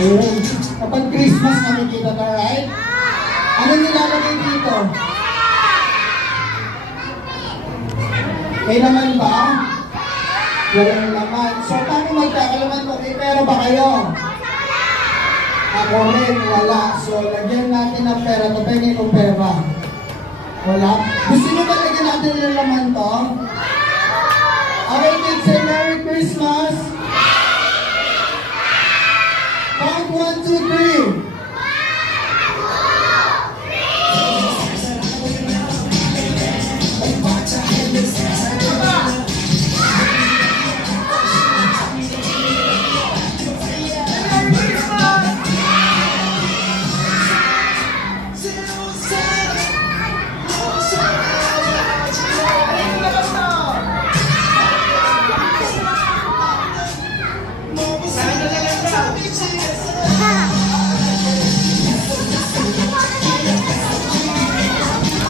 Ayun. Kapag Christmas kami dito, alright? Ano nilalagay dito? May naman ba? Walang laman. So, paano magkakalaman mo? May pera ba kayo? Ako rin, wala. So, lagyan natin ng pera. Ito pa yung pera. Wala. Gusto nyo ba lagyan natin ng laman to? Okay, kids, say Merry Christmas! Count 1, 2, 3!